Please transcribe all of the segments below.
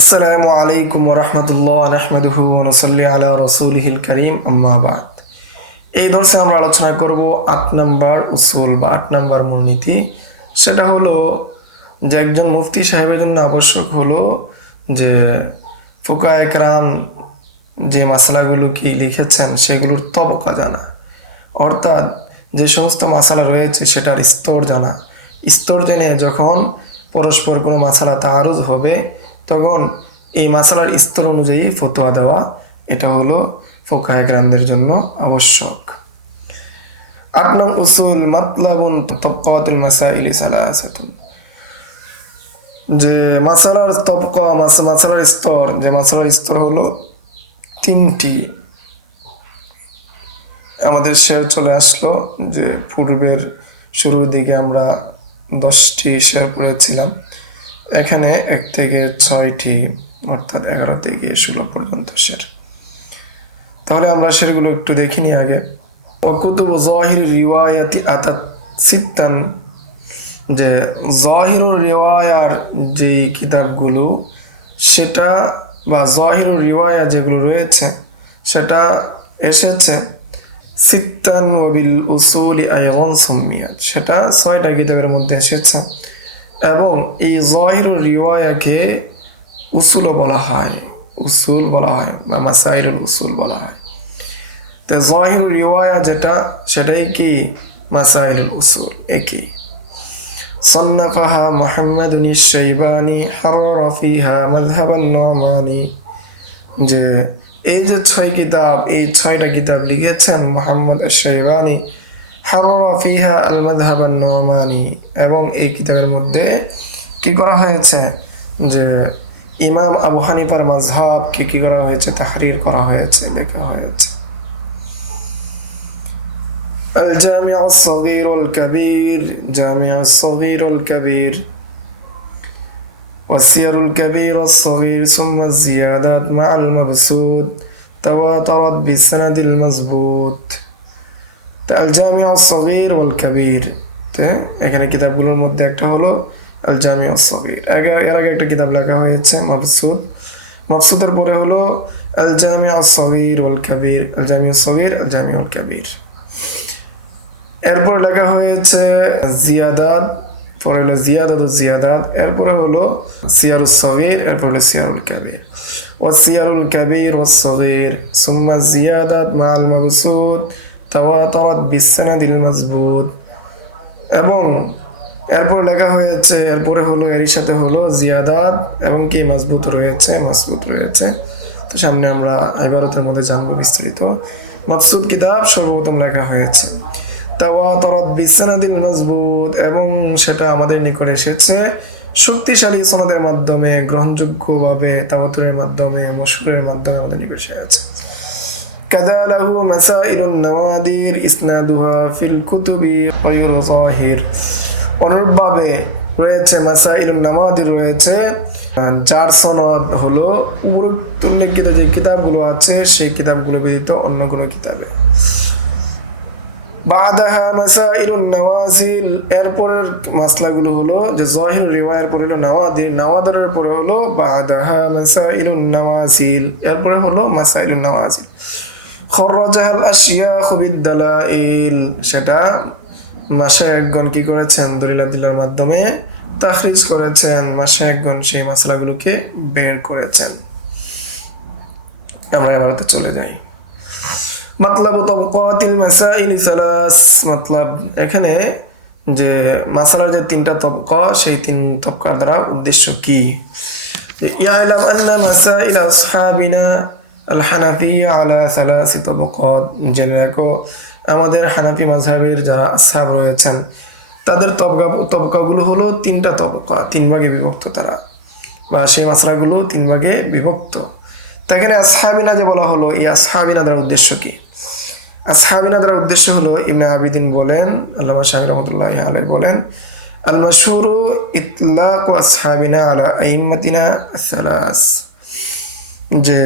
আসসালামু আলাইকুম ওরহমতুল্লাহ নাহমাদুহু ওয়া নুসাল্লি আলা রাসূলিহিল কারীম আম্মা বাদ। এই দর্শে আমরা আলোচনা করব ৮ নম্বর উসুল বা ৮ নম্বর মূলনীতি। সেটা হলো যে একজন মুফতি সাহেবের জন্য আবশ্যক হলো যে ফুকায়ে কেরাম যে মাসালাগুলো কি লিখেছেন সেগুলোর তবকা জানা, অর্থাৎ যে সমস্ত মাসালা রয়েছে সেটার স্তর জানা। স্তর জেনে যখন পরস্পর কোনো মাসালা তাআরুজ হবে তখন এই মাসালার স্তর অনুযায়ী ফতোয়া দেওয়া, এটা হলো ফুকায়ে কেরামদের জন্য আবশ্যক। ৮ নং উসুল মাতলাবুন তাবকাতুল মাসাইলি সালাসাতুন, যে মাসালার তবকা মাসালার স্তর, যে মাসালার স্তর হলো তিনটি। আমাদের শের চলে আসলো যে পূর্বের শুরুর দিকে আমরা 10টি শের পড়েছিলাম, এখানে 1 থেকে 6টি অর্থাৎ 11 থেকে 16 পর্যন্ত শের। তাহলে আমরা শেরগুলো একটু দেখিনি আগে। ওয়াকুতুব যাহির রিওয়ায়াতি আতাত সিত্তান, যে যাহিরুর রিওয়ায়ার যে কিতাবগুলো সেটা বা যাহিরুর রিওয়ায়া যেগুলো রয়েছে সেটা এসেছে সিত্তান ওয়াবিল উসুলি আইয়ান সুম্মিয়াত, সেটা 6টা কিতাবের মধ্যে এসেছে এবং এই যাহিরুর রিওয়ায়াকে উসুলও বলা হয়, উসুল বলা হয় বা মাসাইলুল উসুল বলা হয়। তো যাহিরুর রিওয়ায়া যেটা সেটাই কি মাসাইলুল উসুল একই। صنفها محمد الشيباني حرر فيها مذهب النعماني, যে এই যে 6 কিতাব, এই 6টা কিতাব লিখেছেন মোহাম্মদ আশ-শাইবানি হাররা ফিহা আল মাযহাব আন-নু'মানি, এবং এই কিতাবের মধ্যে কি করা হয়েছে যে ইমাম আবু হানিফার মাযহাবকে কি করা হয়েছে, তাহরির করা হয়েছে, লেখা হয়েছে। الجامع الصغير والكبير، جامع الصغير والكبير والسير الكبير والصغير ثم الزيادات مع المبسوط تواترت بالسند المظبوط। الجامع الصغير والكبير, এখানে কিতাবগুলোর মধ্যে একটা হলো আল জামিউ আস-সগীর। এর আগে একটা কিতাব লেখা হয়েছে মাবসুত, মাবসুতের পরে হলো আল জামিউ আস-সগীর ওয়াল কাবীর, আল জামিউ আস-সগীর আল জামিউ আল কাবীর। এরপর লেখা হয়েছে জিয়াদাত, পরে হলো জিয়াদাতুজ জিয়াদাত, এরপরে হলো সিয়ারুস সগীর, এরপর হলো সিয়ারুল কাবীর। ওয়াস সিয়ারুল কাবীর ওয়াস সগীর সুম্মা জিয়াদাত মাআল মাবসুত তাওয়াতারাত বিসসানাদিল মাযবুত, এবং এরপর লেখা হয়েছে এরপরে হলো এরই সাথে হলো জিয়াদাত এবং কি মাযবুত রয়েছে। তো সামনে আমরা ইবারতের মধ্যে জানবো বিস্তারিত। মাবসুত কিতাব সর্বপ্রথম লেখা হয়েছে তাওয়াতারাত বিসসানাদিল মাযবুত, এবং সেটা আমাদের নিকটে এসেছে শক্তিশালী সনদের মাধ্যমে, গ্রহণযোগ্যভাবে, তাওয়াতুরের মাধ্যমে, মশহুরের মাধ্যমে আমাদের নিকটে এসেছে। কাযা লাহু মাসাইলুন নওয়াদির ইসনাদুহা ফিল কুতুবি গায়রু যাহির, অনুরূপভাবে রয়েছে মাসাইলুন নওয়াদির রয়েছে যার সনদ হলো উপরোক্ত উল্লেখিত যে কিতাবগুলো আছে সেই কিতাবগুলো ব্যতীত অন্য কোনো কিতাবে। বাদাহা মাসাইলুন নওয়াজিল, এরপরের মাসলাগুলো হলো যে যাহির রিওয়ায়ার পরে হলো নওয়াদির, নওয়াদারের পরে হলো বাদাহা মাসাইলুন নওয়াজিল, এরপরে হলো মাসাইলুন নওয়াজিল। খররাজাহাল আশিয়াখু বিদ-দালাইল, সেটা মাশায়েখগণ কি করেছেন, দলিল-আদিল্লার মাধ্যমে তাখরিজ করেছেন, মাশায়েখগণ সেই মাসলাগুলোকে বের করেছেন। আমরা এবারে চলে যাই। মাতলাবু তাবকাতিল মাসাইলি সালাস, মাতলাব এখানে যে মাসালার যে 3টা তবকা, সেই 3 তবকার দ্বারা উদ্দেশ্য কি। ইয়ালাম আন্না মাসাইল আসহাবিনা আল হানাফিয়া আলা সালাসি তবকাত, জেনে রাখো আমাদের হানাফি মাযহাবের যারা আসহাব রয়েছেন তাদের তবকাগুলো হলো 3টা তবকা, 3 ভাগে বিভক্ত তারা, বা সেই মাসলাগুলো 3 ভাগে বিভক্ত। তো এখানে আসহাবিনা যে বলা হলো, এই আসহাবিনা দ্বারা উদ্দেশ্য কি? আসহাবিনা দ্বারা উদ্দেশ্য হলো ইবনে আবিদিন বলেন, আল্লামা শামী রাহমাতুল্লাহি আলাইহি বলেন, আল মাশহুরু ইতলাকু আসহাবিনা আলা আইম্মাতিনা আস-সালাস, যে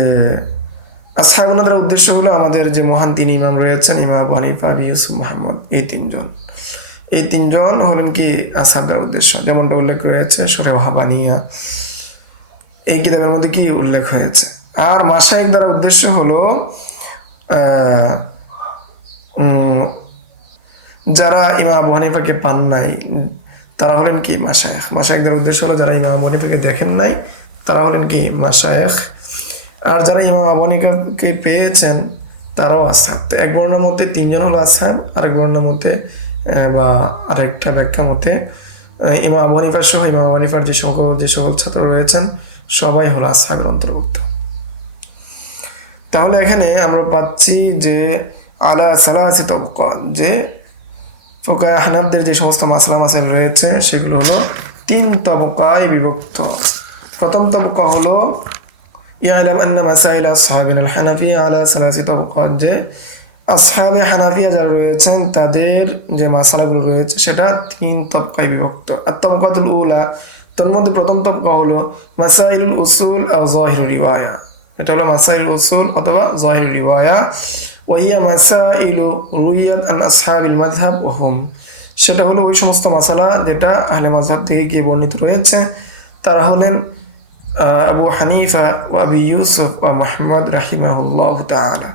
আসহাবিনা দ্বারা উদ্দেশ্য হলো আমাদের যে মহান 3 ইমাম রয়েছেন, ইমাম আবু হানিফা, আবু ইউসুফ, মুহাম্মদ, এই 3জন হলেন কি আসহাব দ্বারা উদ্দেশ্য, যেমনটা উল্লেখ রয়েছে সূরা ওয়াহাবানিয়া। এই কিতাবের মধ্যে কি উল্লেখ হয়েছে। আর মাশায়েখ দ্বারা উদ্দেশ্য হলো যারা ইমাম আবু হানিফাকে পান নাই তারা হলেন কি মাশায়েখ। মাশায়েখদের উদ্দেশ্য হলো যারা ইমাম আবু হানিফাকে দেখেন নাই তারা হলেন কি মাশায়েখ। আর যারা ইমাম আবু হানিফাকে পেয়েছেন তারাও আসহাব। তো এক বর্ণনার মধ্যে 3 জন হলো আসহাব, আরেক বর্ণনার মধ্যে বা আরেকটা ব্যাখ্যা মতে ইমাম আবু হানিফা সহ ইমাম আবু হানিফার যে সকল ছাত্র রয়েছেন সবাই হলো আসহাবের অন্তর্ভুক্ত। তাহলে এখানে আমরা পাচ্ছি যে আলা সালাসি তবকা, যে ফোকায়ে হানাফদের যে সমস্ত মাসলা মাসাইল রয়েছে সেগুলো হলো 3 তবকায় বিভক্ত। প্রথম তবকা হলো ইয়ালাম আন্না মাসাইল আসহাবিনা আল হানাফিয়া আলা সালাসি তবকা, যে আসহাবে হানাফিয়া যারা রয়েছেন তাদের যে মাসালাগুলো রয়েছে সেটা 3 তবকায় বিভক্ত। আর তবকাতুল উলা, তার মধ্যে প্রথম তবকা হলো মাসাইলুল উসুল আও যাহিরুর রিওয়ায়া। এটা হলো মাসাইলুল উসুল অথবা যাহিরুর রিওয়ায়া। ওয়াহিয়া মাসাইলু রুইয়াত আন আসহাবিল মাযহাব ওয়া হুম, সেটা হলো ওই সমস্ত মাসালা যেটা আহলে মাযহাব থেকে গিয়ে বর্ণিত রয়েছে। তারা হলেন আবু হানিফা ও আবু ইউসুফ ও মুহাম্মদ রাহিমাহুল্লাহু তাআলা।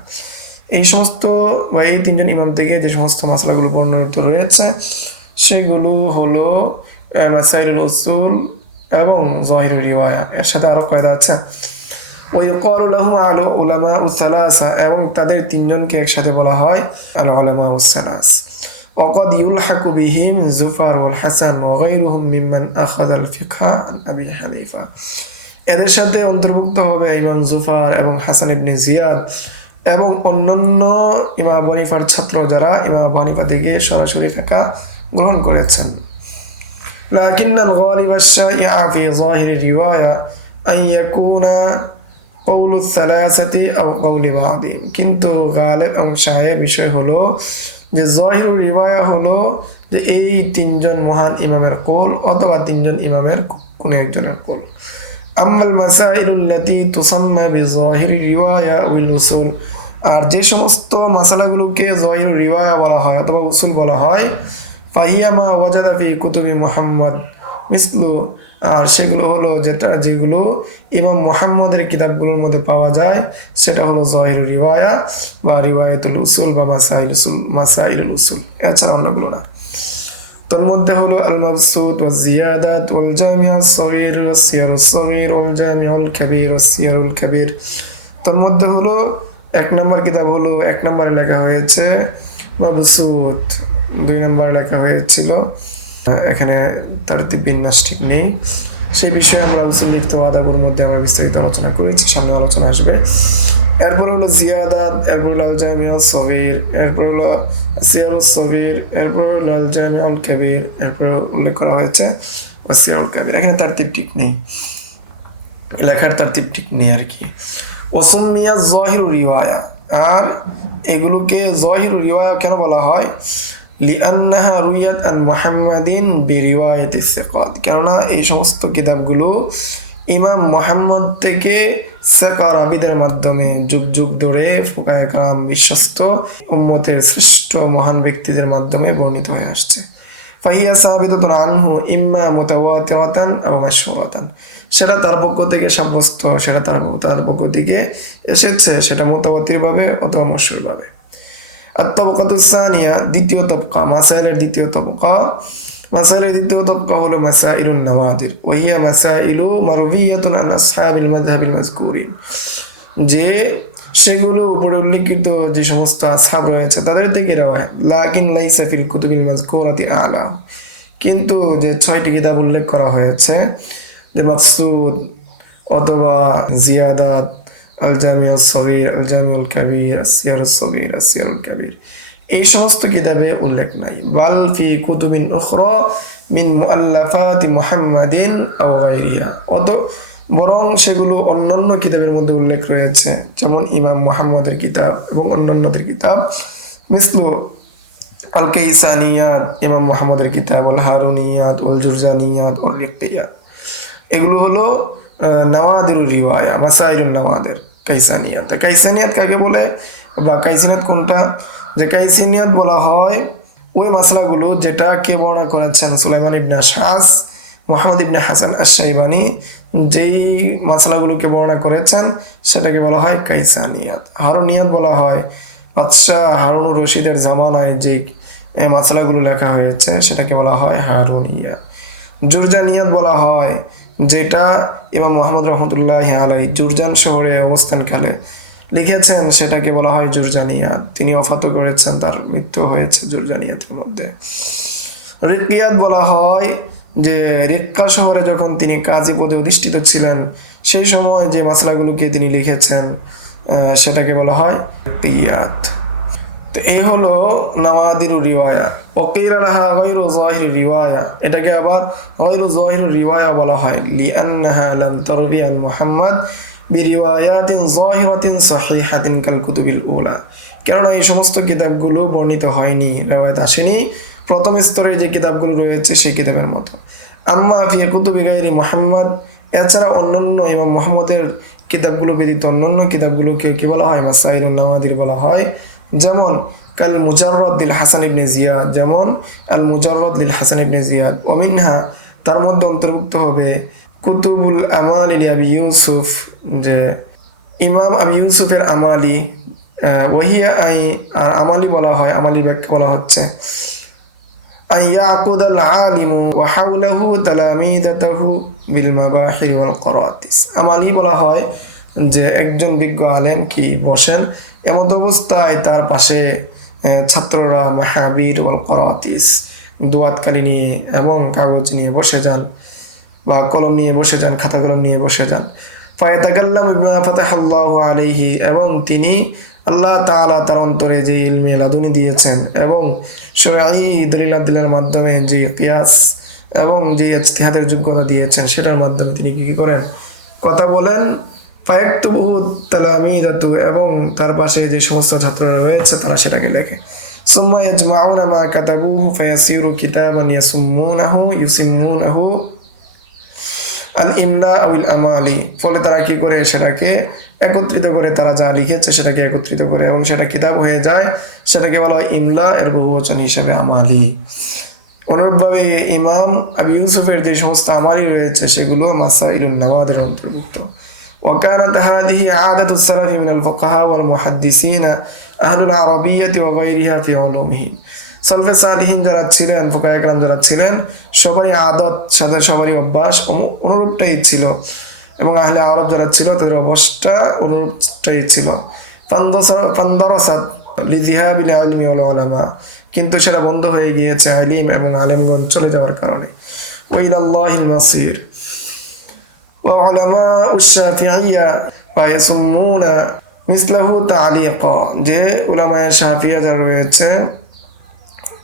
এই সমস্ত বা এই 3 জন ইমাম থেকে যে সমস্ত মাসালাগুলো বর্ণিত রয়েছে সেগুলো হলো মাসাইলুল উসুল এবং যাহিরুর রিওয়ায়া। এর সাথে আরো কয়দা আছে, ওয়াইকালু লাহুম আল উলামা উস-সালাসা, এবং তাদের 3 জনকে একসাথে বলা হয় আল উলামা উস-সালাস। ওয়াকাদ ইউলহাকু বিহিম জুফার ওয়াল হাসান ওয়া গায়রুহুম মিম্মান আখাযাল ফিকহা আন আবি হানিফা। এদের সাথে অন্তর্ভুক্ত হবে ইমাম জুফার এবং হাসান ইবনে জিয়াদ এবং অন্যান্য ইমাম আবু হানিফার ছাত্র যারা ইমাম আবু হানিফা থেকে সরাসরি ফিকহ গ্রহণ করেছেন। লাকিন্নাল গালিব আশ-শাইআ ফি যাহিরি রিওয়ায়া আন ইয়াকুনা কৌলু সালাসাতি আও কৌলি বাদিন, কিন্তু গালেব এবং শায়ের বিষয় হলো যে যাহিরুর রিওয়ায়া হলো যে এই 3 জন মহান ইমামের কৌল অথবা 3 জন ইমামের কোন একজনের কৌল। আম্মাল মাসাইলুল্লাতি তুসাম্মা বিযাহিরি রিওয়ায়া ওয়াল উসুল, আর যে সমস্ত মাসালাগুলোকে যাহিরুর রিওয়ায়া বলা হয় অথবা উসুল বলা হয়, ফাহিয়া মা ওয়াজাদা ফি কুতুবি মুহাম্মদ মিসলু, আর সেগুলো হলো যেগুলো ইমাম মুহাম্মদের কিতাবগুলোর মধ্যে পাওয়া যায় সেটা হলো যাহিরুর রিওয়ায়া বা রিওয়ায়াতুল উসুল বা মাসাইলুল উসুল, এছাড়া অন্যগুলো না। তোর মধ্যে হলো আল মাবসুত ওয়াজ জিয়াদাত ওয়াল জামিউস সগীর ওয়াস সিয়ারুস সগীর ওয়াল জামিউল কাবীর ওয়াস সিয়ারুল কাবীর। তোর মধ্যে হলো 1 নম্বর কিতাব হলো 1 নম্বরে লেখা হয়েছে মাবসুত, 2 নম্বরে লেখা হয়েছিল, এখানে তারতিব বিন্যাস ঠিক নেই, সেই বিষয়ে আমরা উসুল লিখত আদাবুর মধ্যে আমরা বিস্তারিত আলোচনা করেছি, সামনে আলোচনা আসবে। এরপর হলো জিয়াদাত, এরপর হলো আল জামিউস সগীর, এরপর হলো সিয়ারুস সগীর, এরপর হলো আল জামিউল কাবীর, এরপর উল্লেখ করা হয়েছে ওয়াসিয়াউল কাবীর। এখানে তারতিব ঠিক নেই, লেখার তারতিব ঠিক নেই আর কি। ওয়াসুমিয়া যাহিরুর রিওয়ায়া, আর এগুলোকে যাহিরুর রিওয়ায়া কেন বলা হয়, লিআন্নাহা রুইয়াত আন মুহাম্মাদিন বিরিওয়ায়াতি সিকাত, কেননা এই সমস্ত কিতাবগুলো ইমাম মুহাম্মদ থেকে সিকা রাবীদের মাধ্যমে যুগ যুগ ধরে ফুকায়ে কেরাম বিশ্বস্ত উম্মতের শ্রেষ্ঠ মহান ব্যক্তিদের মাধ্যমে বর্ণিত হয়ে আসছে। ফাহিয়া সাবিতাতুন আনহু ইম্মা মুতাওয়াতিরাতান আও মাশহুরাতান, সেটা তার পক্ষ থেকে সাব্যস্ত, সেটা তার পক্ষ থেকে এসেছে, সেটা মুতাওয়াতির ভাবে অথবা মশহুর ভাবে। আত-তাবকাতুস সানিয়া, দ্বিতীয় তবকা, মাসাইলের দ্বিতীয় তবকা। মাসাইলের দ্বিতীয় তবকা হলো মাসাইলুন নাওয়াদির, ওয়াহিয়া মাসাইলু মারউইয়াতুন আন আসহাবিল মাযহাবিল মাযকুরিন, যে সেগুলো উপরে উল্লেখিত যে সমস্ত আসহাব রয়েছে তাদের থেকে রওয়ায়াত, লাকিন লাইসা ফিল কুতুবিল মাযকুরাতি আলা, কিন্তু যে 6টি কিতাব উল্লেখ করা হয়েছে যে মাকসুদ অথবা জিয়াদাত, আল জামিউস সগীর, আল জামিউল কাবীর, আসিয়ারুস সগীর, আসিয়ারুল কাবীর, এই সমস্ত কিতাবে উল্লেখ নাই। বাল ফি কুতুবিন উখরা মিন মুআল্লাফাতি মুহাম্মাদিন আও গায়রিহা, বরং সেগুলো অন্যান্য কিতাবের মধ্যে উল্লেখ রয়েছে, যেমন ইমাম মুহাম্মদের কিতাব এবং অন্যান্যদের কিতাব, মিসলু আল কাইসানিয়াত, ইমাম মুহাম্মদের কিতাব, আল হারুনিয়াত, আল জুরজানিয়াত, আল রিকিয়াত। এগুলো হলো নাওয়াদিরুর রিওয়ায়া, মাসাইলুন নাওয়াদির, কাইসানিয়াত। কাইসানিয়াত কাকে বলে বা কাইসানিয়াত কোনটা, যে কাইসানিয়াত বলা হয় ওই মাসলাগুলো যেটা কে বর্ণনা করেছেন সুলাইমান ইবনে আশআস মুহাম্মদ ইবনে হাসান আশ-শাইবানি যেই মাসলাগুলোকে বর্ণনা করেছেন সেটাকে বলা হয় কাইসানিয়াত। হারুনিয়াত বলা হয় বাদশাহ হারুনুর রশিদের জামানায় যে মাসলাগুলো লেখা হয়েছে সেটাকে বলা হয় হারুনিয়াত। জুরজানিয়াত বলা হয় যেটা ইমাম মুহাম্মদ রহমতুল্লাহ আলাইহি জুরজান শহরে অবস্থানকালে লিখেছেন সেটাকে বলা হয় জুরজানিয়াত। তিনি ওফাত করেছেন, তার মৃত্যু হয়েছে জুরজানিয়াতের মধ্যে। রিকিয়াত বলা হয় যে রিক্কা শহরে যখন তিনি কাজী পদে অধিষ্ঠিত ছিলেন সেই সময় যে মাসলাগুলোকে তিনি লিখেছেন সেটাকে বলা হয় রিকিয়াত। তো এই হলো নাওয়াদিরু রিওয়ায়া। ওয়াকিলা লাহা গায়রু যাহিরি রিওয়ায়া, এটাকে আবার গায়রু যাহিরি রিওয়ায়া বলা হয় লিআন্নাহা লাম তারবি আন মুহাম্মদ বিরিওয়ায়াতিন যাহিরাতিন সহিহাতিন কাল কুতুবিল উলা, কেননা এই সমস্ত কিতাবগুলো বর্ণিত হয়নি, রিওয়ায়াত আসেনি প্রথম স্তরে যে কিতাবগুলো রয়েছে সেই কিতাবের মতো। আম্মা ফি কুতুবি গায়রি মুহাম্মদ, এছাড়া অন্যান্য ইমাম মুহাম্মদের কিতাবগুলো ব্যতীত অন্যান্য কিতাবগুলোকে কি বলা হয় মাসাইলুন নাওয়াদির বলা হয়। যেমন কাল মুজাররদ লিল হাসান ইবনে জিয়াদ, যেমন আল মুজাররদ লিল হাসান ইবনে জিয়াদ। ওমিনহা, তার মধ্যে অন্তর্ভুক্ত হবে কুতুবুল আমালি লি আবি ইউসুফ, যে ইমাম আবি ইউসুফের আমালি। ওহিয়া আই, আর আমালি বলা হয়, আমালি ব্যাখ্যা বলা হচ্ছে আন ইয়াকুদাল আলিমু ওয়া হাওলাহু তালামিদাতাহু বিল মাবাহির ওয়াল করাতিস। আমালি বলা হয় যে একজন বিজ্ঞ আলেম কি বসেন, এমত অবস্থায় তার পাশে ছাত্ররা মাহাবির ওয়াল করাতিস দোয়াতকালি নিয়ে এবং কাগজ নিয়ে বসে যান বা কলম নিয়ে বসে যান, খাতা কলম নিয়ে বসে যান। ফায়াতাকাল্লামু বিমা ফাতাহাল্লাহু আলাইহি, এবং তিনি আল্লাহ তাআলা তার অন্তরে যে ইলমে লাদুনি দিয়েছেন এবং শরঈ দলিলের মাধ্যমে যে কিয়াস এবং যে ইজতিহাদের যোগ্যতা দিয়েছেন সেটার মাধ্যমে তিনি কি করেন, কথা বলেন। ফায়াকতুবুহু তালামিদাতু, এবং তার পাশে যে সমস্ত ছাত্ররা রয়েছে তারা সেটাকে লেখে। সুম্মা ইয়াজমাউনা মা কাতাবুহু ফায়াসিরু কিতাবান ইউসিম্মুনাহু আল ইমলা আউল আমালি, ফলে তারা কি করে সেটাকে একত্রিত করে, তারা যা লিখেছে সেটাকে একত্রিত করে এবং সেটা কিতাব হয়ে যায়, সেটাকে বলা হয় ইমলা, এর বহুবচন হিসেবে আমালি। অনুরূপভাবে ইমাম আবি ইউসুফের যে সমস্ত আমালি রয়েছে সেগুলো মাসাইলুন নাওয়াদের অন্তর্ভুক্ত। وكانت هذه عادة السلف من الفقهاء والمحدثين أهل العربية وغيرها في علومهم। সালফে সালিহিন যারা ছিলেন, ফুকাহায়ে কেরাম যারা ছিলেন, সবারই আদত, সবারই অভ্যাস অনুরূপটাই ছিল, এবং আহলে আরব যারা ছিল তাদের অভ্যাসটা অনুরূপটাই ছিল। ফান্দারাসাত লিযিহাবিল ইলমি ওয়াল উলামা, কিন্তু সেটা বন্ধ হয়ে গিয়েছে আলিম এবং আলেমগণ চলে যাওয়ার কারণে। ওয়া ইলাল্লাহিল মাসির। ওয়া উলামাউ শাফিঈয়া ফায়াসুম্মুনা মিসলাহু তা'লিকা, যে উলামায়ে শাফিঈয়া যারা রয়েছে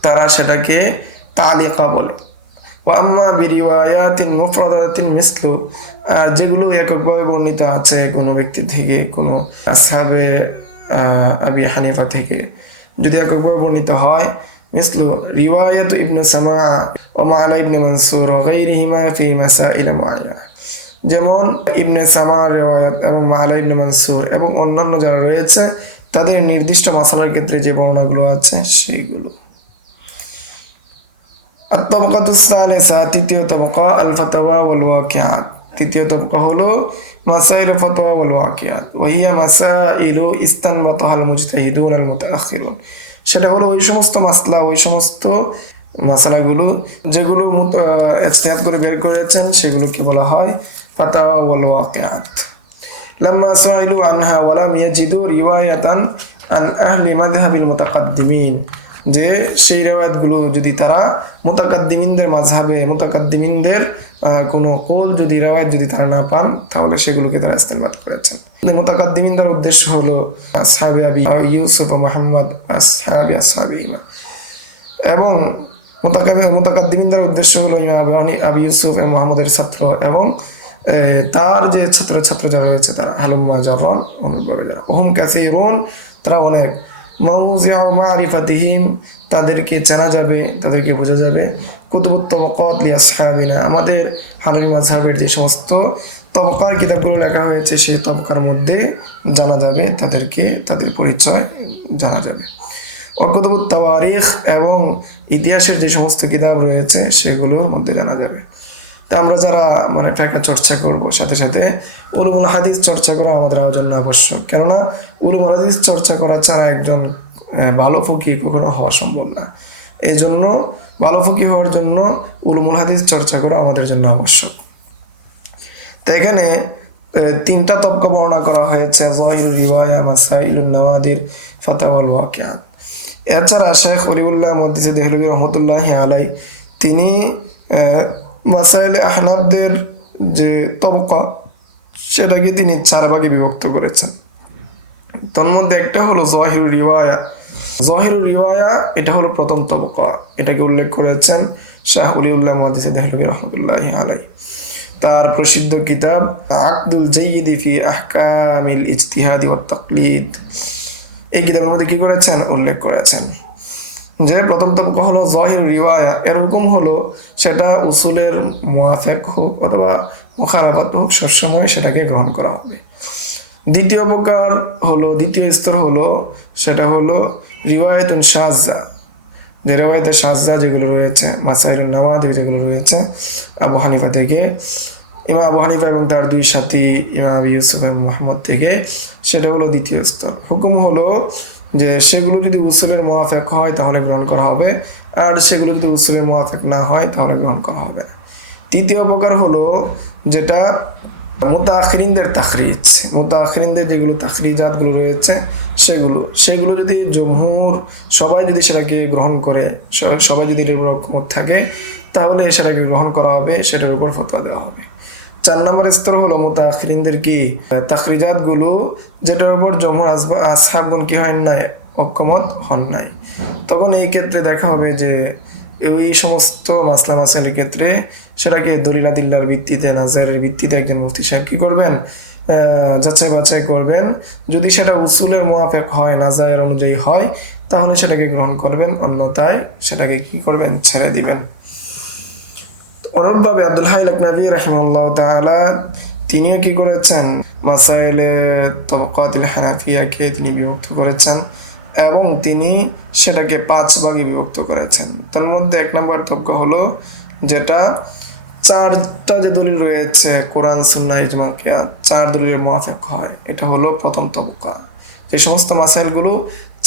তারা সেটাকে তালিকা বলে। ওয়া আম্মা বিরিওয়ায়াতিন মুফরাদাতিন মিসলু, আর যেগুলো এককভাবে বর্ণিত আছে কোনো ব্যক্তি থেকে, কোনো আসহাবে আবি হানিফা থেকে যদি এককভাবে বর্ণিত হয়, মিসলু রিওয়ায়াতু ইবনে সামাআ ওয়া মা'লা ইবনে মানসুর ওয়া গায়রিহিমা ফি মাসাইল মুআয়্যানা, যেমন ইবনে সামাআর রিওয়ায়াত এবং মা'লা ইবনে মানসুর এবং অন্যান্য যারা রয়েছে তাদের নির্দিষ্ট মাসালার ক্ষেত্রে যে বর্ণনাগুলো আছে সেইগুলো। আত-তাবাকাতুস সালিসা, তৃতীয় তাবাকা আল ফাতাওয়া ওয়াল ওয়াকিআত। তৃতীয় তাবাকা হলো মাসাইল ফাতাওয়া ওয়াল ওয়াকিআত। ওয়া হিয়া মাসাইলু ইস্তানবাতাহাল মুজতাহিদুন আল মুতাআখিরুন, সেটা হলো ওই সমস্ত মাসলা, ওই সমস্ত মাসালাগুলো যেগুলো ইজতিহাদ করে বের করেছেন সেগুলোকে বলা হয় ফাতাওয়া ওয়াল ওয়াকিআত। লাম্মা সাইলু আনহা ওয়া লাম ইয়াজিদু রিওয়ায়াতান আন আহলি মাযহাবিল মুতাকাদ্দিমিন, যে সেই রিওয়ায়াতগুলো যদি তারা মুতাকাদ্দিমিনদের মাযহাবে, মুতাকাদ্দিমিনদের কোনো কওল যদি রিওয়ায়াত যদি তারা না পান তাহলে সেগুলোকে তারা ইস্তেনবাত করেছেন। মুতাকাদ্দিমিনদের উদ্দেশ্য হলো আসহাবে আবি ইউসুফ ও মুহাম্মদ, আসহাবে ইমাম, এবং মুতাকাদ্দিমিনদের উদ্দেশ্য হলো ইমাম আবি ইউসুফ এবং মুহাম্মদের ছাত্র এবং তার যে ছাত্র যারা রয়েছে তারা হালুম্মা জাররান, অনুরূপভাবে যারা ওহুম কাসীরুন, তারা অনেক। মাউজিউ মারিফাতিহিম, তাদেরকে চেনা যাবে, তাদেরকে বোঝা যাবে। কুতুবুত তাবাকাত লি আসহাবিনা, আমাদের হানাফি মাযহাবের যে সমস্ত তবকার কিতাবগুলো লেখা হয়েছে সেই তবকার মধ্যে জানা যাবে তাদেরকে, তাদের পরিচয় জানা যাবে। ওয়া কুতুবুত তাওয়ারিখ, এবং ইতিহাসের যে সমস্ত কিতাব রয়েছে সেগুলোর মধ্যে জানা যাবে। তা আমরা যারা মানে ফিকহ চর্চা করব সাথে সাথে উলুমুল হাদিস চর্চা করা আমাদের জন্য আবশ্যক, কেননা উলুমুল হাদিস চর্চা করা ছাড়া একজন ভালো ফকিহ কখনো হওয়া সম্ভব না। এই জন্য ভালো ফকিহ হওয়ার জন্য উলুমুল হাদিস চর্চা করা আমাদের জন্য আবশ্যক। তো এখানে তিনটা তবকা বর্ণনা করা হয়েছে: যাহিরুর রিওয়ায়া, মাসাইলুন নাওয়াদির, ফাতাওয়াল ওয়াকিআত। এছাড়া শেখ ওলিউল্লাহ মুহাদ্দিস দেহলভী রহমতুল্লাহি আলাই তিনি মাসাইলে আহনাফদের যে তবকা সেটাকে তিনি 4 ভাগে বিভক্ত করেছেন। তন্মধ্যে একটা হলো যাহিরুর রিওয়ায়া। যাহিরুর রিওয়ায়া এটা হলো প্রথম তবকা, এটাকে উল্লেখ করেছেন শাহ ওলিউল্লাহ মুহাদ্দিস দেহলভী রহমতুল্লাহি আলাই তার প্রসিদ্ধ কিতাব আকদুল জাইয়িদি ফি আহকামিল ইজতিহাদি ওয়াত তাকলিদ। এই কিতাবের মধ্যে কি করেছেন, উল্লেখ করেছেন যে প্রথম তবকা হলো যাহিরুর রিওয়ায়া, এর হুকুম হলো সেটা উসুলের মুওয়াফিক হোক অথবা মুখালাফাত হোক, সবসময় সেটাকে গ্রহণ করা হবে। দ্বিতীয় প্রকার হলো, দ্বিতীয় স্তর হলো সেটা হলো রিওয়ায়াতুন শাযযা, যে রিওয়ায়াতে শাযযা যেগুলো রয়েছে, মাসাইলুন নাওয়াদির যেগুলো রয়েছে আবু হানিফা থেকে, ইমাম আবু হানিফা এবং তার 2 সাথী ইমাম আবু ইউসুফ এবং মুহাম্মদ থেকে, সেটা হলো দ্বিতীয় স্তর। হুকুম হলো যে সেগুলো যদি উসুলের মুওয়াফিক হয় তাহলে গ্রহণ করা হবে, আর সেগুলো যদি উসুলের মুওয়াফিক না হয় তাহলে গ্রহণ করা হবে না। তৃতীয় প্রকার হলো যেটা মুতাআখিরিনদের তাখরিজ, মুতাআখিরিনদের যেগুলো তাখরিজাতগুলো রয়েছে সেগুলো যদি জমহুর সবাই যদি সেটাকে গ্রহণ করে, সবাই যদি এর উপর ঐকমত থাকে, তাহলে সেটাকে গ্রহণ করা হবে, সেটার উপর ফতোয়া দেওয়া হবে। 4 নম্বর স্তর হলো মুতাআখিরিনদের কি তাখরিজাতগুলো যেটার উপর জমহুর আসহাবগণ কি হয় নাই, ঐকমত হন নাই। তখন এই ক্ষেত্রে দেখা হবে যে এই সমস্ত মাসলা মাসাইলের ক্ষেত্রে সেটাকে দলিল আদিল্লার ভিত্তিতে, নাজারের ভিত্তিতে একজন মুফতি সাহেব কি করবেন, যাচাই বাছাই করবেন। যদি সেটা উসুলের মুওয়াফিক হয়, নাজায়ের অনুযায়ী হয়, তাহলে সেটাকে গ্রহণ করবেন, অন্যথায় সেটাকে কি করবেন, ছেড়ে দিবেন। অনুরূপভাবে আব্দুল হাই লাকনাভী রাহিমাহুল্লাহ তাআলা তিনিও কি করেছেন, মাসাইলে তবকাতুল হানাফিয়াকে তিনি বিভক্ত করেছেন এবং তিনি সেটাকে 5 ভাগে বিভক্ত করেছেন। তার মধ্যে 1 নম্বর তবকা হলো যেটা 4টা যে দলিল রয়েছে, কোরআন, সুন্নাহ, ইজমা, কিয়াস, 4 দলিলের মুওয়াফিক হয়, এটা হলো প্রথম তবকা। যে সমস্ত মাসাইলগুলো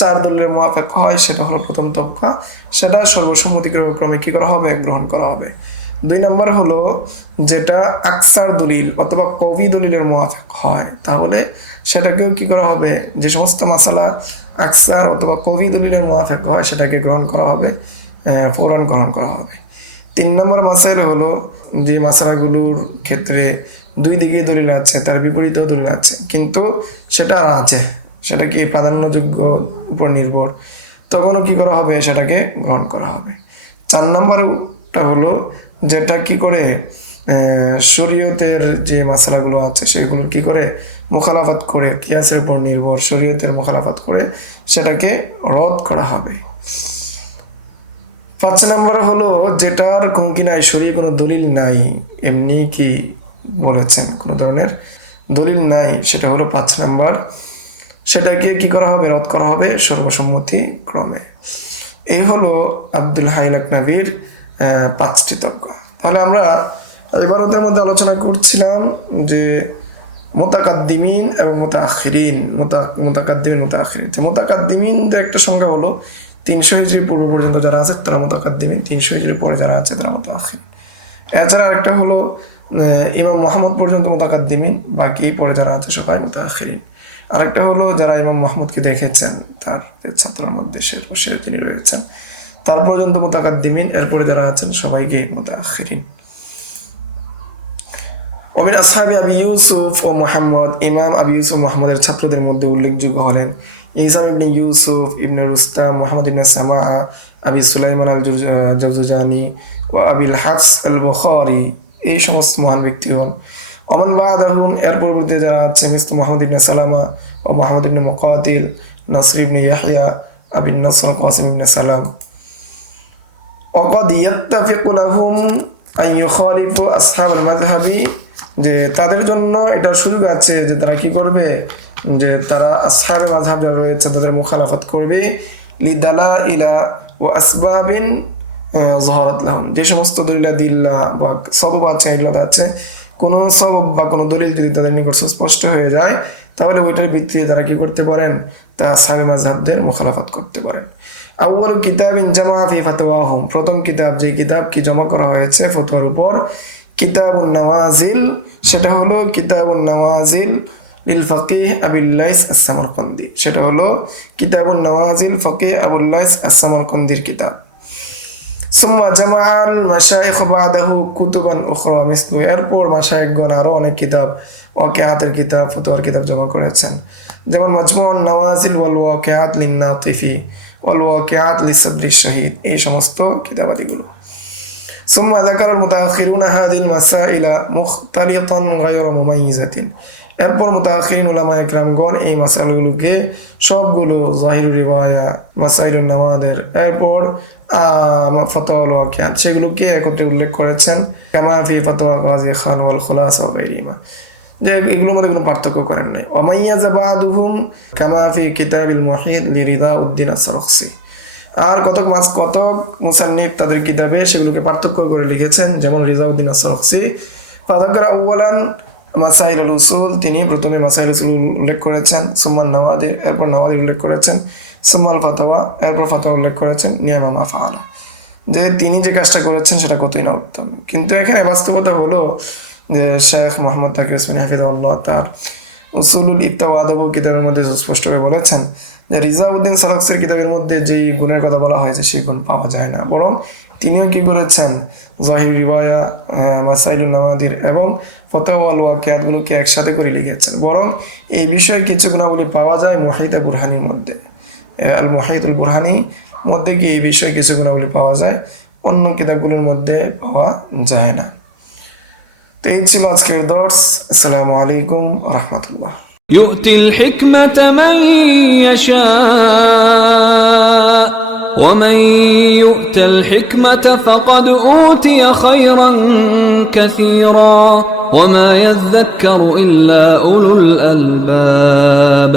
4 দলিলের মুওয়াফিক হয় সেটা হলো প্রথম তবকা, সেটা সর্বসম্মতিক্রমে কি করা হবে, গ্রহণ করা হবে। 2 নম্বর হলো যেটা আকসার দলিল অথবা কবি দলিলের মুওয়াফিক হয়, তাহলে সেটাকেও কি করা হবে, যে সমস্ত মাসালা আকসার অথবা কবি দলিলের মুওয়াফিক হয় সেটাকে গ্রহণ করা হবে, ফৌরান গ্রহণ করা হবে। 3 নম্বর মাসাইল হলো যে মাসালাগুলোর ক্ষেত্রে 2 দিকে দলিল আছে, তার বিপরীতেও দলিল আছে, কিন্তু সেটা আছে, সেটা কি প্রাধান্যযোগ্য উপর নির্ভর, তখনও কি করা হবে, সেটাকে গ্রহণ করা হবে। 4 নম্বরটা হলো যেটা কি করে শরীয়তের যে মাসালাগুলো আছে সেগুলোর কি করে মুখালাফাত করে, কিয়াসের উপর নির্ভর শরীয়তের মুখালাফাত করে সেটাকে রদ করা হবে। 5 নম্বর হলো যেটার কিনায় শরীয় কোনো দলিল নাই, এমনি কি বলেছেন, কোনো ধরনের দলিল নাই, সেটা হলো 5 নম্বর, সেটাকে কি করা হবে, রদ করা হবে সর্বসম্মতি ক্রমে। এই হলো আব্দুল হাই লাকনাভীর 5টি তবকা। তাহলে আমরা ইবারতের মধ্যে আলোচনা করছিলাম যে মুতাকাদ্দিমিন এবং মুতাআখিরিন, মুতাকাদ্দিমিনদের একটা সংজ্ঞা হলো 300 হিজরি পূর্ব পর্যন্ত যারা আছে তারা মুতাকাদ্দিমিন, 300 হিজরি পরে যারা আছে তারা মুতাআখিরিন। এছাড়া আরেকটা হলো ইমাম মুহাম্মদ পর্যন্ত মুতাকাদ্দিমিন, বাকি পরে যারা আছে সবাই মুতাআখিরিন। আরেকটা হলো যারা ইমাম মুহাম্মদকে দেখেছেন, তার ছাত্রের মধ্যে সে তিনি রয়েছেন, তার পর্যন্ত মুতাকাদ্দিমিন, এরপরে যারা আছেন সবাইকে মুতাআখিরিন। ওমিন আসহাবি আবি ইউসুফ ও মুহাম্মদ, ইমাম আবি ইউসুফ মুহাম্মদের ছাত্রদের মধ্যে উল্লেখযোগ্য হলেন ইসাম ইবনে ইউসুফ, ইবনে রুস্তাম, মুহাম্মদ ইবনে সামাআ, আবি সুলাইমান আল জাওজাজানি ও আবিল হাফস আল বুখারী, এই সমস্ত মহান ব্যক্তিগণ। ওমান বা'দাহুম, এর পরবর্তীতে যারা আছে মিসল মুহাম্মদ ইবনে সালামা ও মুহাম্মদ ইবনে মুকাতিল, নাসর ইবনে ইয়াহইয়া, আবিন নাসর, কাসিম ইবনে সালাম। ওয়াকাদ ইয়াত্তাফিকু লাহুম আন ইউখালিফু আসহাবাল মাযহাবি, যে তাদের জন্য এটা সুযোগ আছে যে তারা কি করবে, যে তারা আসহাবে মাযহাব যারা রয়েছে তাদের মুখালাফাত করবে, লিদালাইলা ওয়া আসবাবিন যহরাত লাহুম, যে সমস্ত দলিল আদিল্লাহ বা সবব আছে, ইল্লাত আছে, কোনো সবব বা কোনো দলিল যদি তাদের নিকট স্পষ্ট হয়ে যায় তাহলে ওইটার ভিত্তিতে তারা কি করতে পারেন, তা আসহাবে মাযহাবদের মুখালাফাত করতে পারেন। আউয়ালু কিতাবিন জামা ফি ফাতওয়াহুম, প্রথম কিতাব, যে কিতাব কি জমা করা হয়েছে ফতোয়ার উপর, কিতাবুন নওয়াজিল, সেটা হলো কিতাবুন নওয়াজিল লিল ফাকিহ আবুল লাইস আস-সামারকান্দি, সেটা হলো কিতাবুন নওয়াজিল ফকিহ আবুল লাইস আস-সামারকান্দির কিতাব। সুম্মা জামাআল মাশায়েখ বাদাহু কুতুবান উখরা মিসলু, এরপর মাশায়েখগণ আরো অনেক কিতাব, ওয়াকিয়াতের কিতাব, ফতোয়ার কিতাব জমা করেছেন, যেমন মাজমুউন নওয়াজিল ওয়াল ওয়াকিয়াত লিন নাতিফি ওয়াল ওয়াকিয়াত লিসাবরি শহীদ, এই সমস্ত কিতাবাদিগুলো। সুম্মা যাকারাল মুতাআখিরুনা হাযিল মাসাইলা মুখতালিতান গায়রা মুমাইয়িজাতিন, এরপর মুতাআখিরিন উলামা ইকরামগণ এই মাসাইলগুলোকে সবগুলো যাহির রিওয়ায়া মাসাইলুন নামাদের, এরপর ফাতাওয়াল ওয়াকিয়াত, সেগুলোকে একত্রে উল্লেখ করেছেন, কামা ফি ফাতওয়া গাজী খান ওয়াল খুলাসা ওয়া গায়রিহিমা, যে এগুলোর মধ্যে কোনো পার্থক্য করেন নাই। ওয়া মাইয়াযা বা'দুহুম কামা ফি কিতাবিল মুহিত লিরিদাউদ্দিন আস-সারখসি, আর কতক মুসান্নিফ তাদের কিতাবে সেগুলোকে পার্থক্য করে লিখেছেন, যেমন রিজাউদ্দিন আস-সারখসি ফাযাকারা আউয়ালান মাসাইলুল উসুল, তিনি প্রথমে মাসাইল উসুল উল্লেখ করেছেন, সুম্মান নওয়াদি, এরপর নওয়াদি উল্লেখ করেছেন, সুম্মাল ফাতাওয়া, এরপর ফাতাওয়া উল্লেখ করেছেন, নিয়ামা মা ফাআলা, যে তিনি যে কাজটা করেছেন সেটা কতই না উত্তম। কিন্তু এখানে বাস্তবতা হলো যে শেখ মোহাম্মদ তাকি উসমানী হাফিজাহুল্লাহ তার উসুলুল ইফতা ওয়া আদাব কিতাবের মধ্যে স্পষ্টভাবে বলেছেন যে রিজাউদ্দিন সারখসির কিতাবের মধ্যে যেই গুণের কথা বলা হয়েছে সেই গুণ পাওয়া যায় না, বরং তিনিও কি করেছেন, যাহির রিওয়ায়া মাসাইলুন নাওয়াদির এবং ফতোয়া ওয়াল ওয়াকিয়াতগুলোকে একসাথে করে লিখেছেন, বরং এই বিষয়ে কিছু গুণাবলী পাওয়া যায় মুহিত বুরহানির মধ্যে, আল মুহিতুল বুরহানি মধ্যে কি এই বিষয়ে কিছু গুণাবলী পাওয়া যায়, অন্য কিতাবগুলোর মধ্যে পাওয়া যায় না। তো এই ছিল আজকের দর্স। আসসালামু আলাইকুম ওয়া রাহমাতুল্লাহ। يؤتي الحكمة من يشاء ومن يؤت الحكمة فقد أوتي خيرا كثيرا وما يذكر إلا أولو الألباب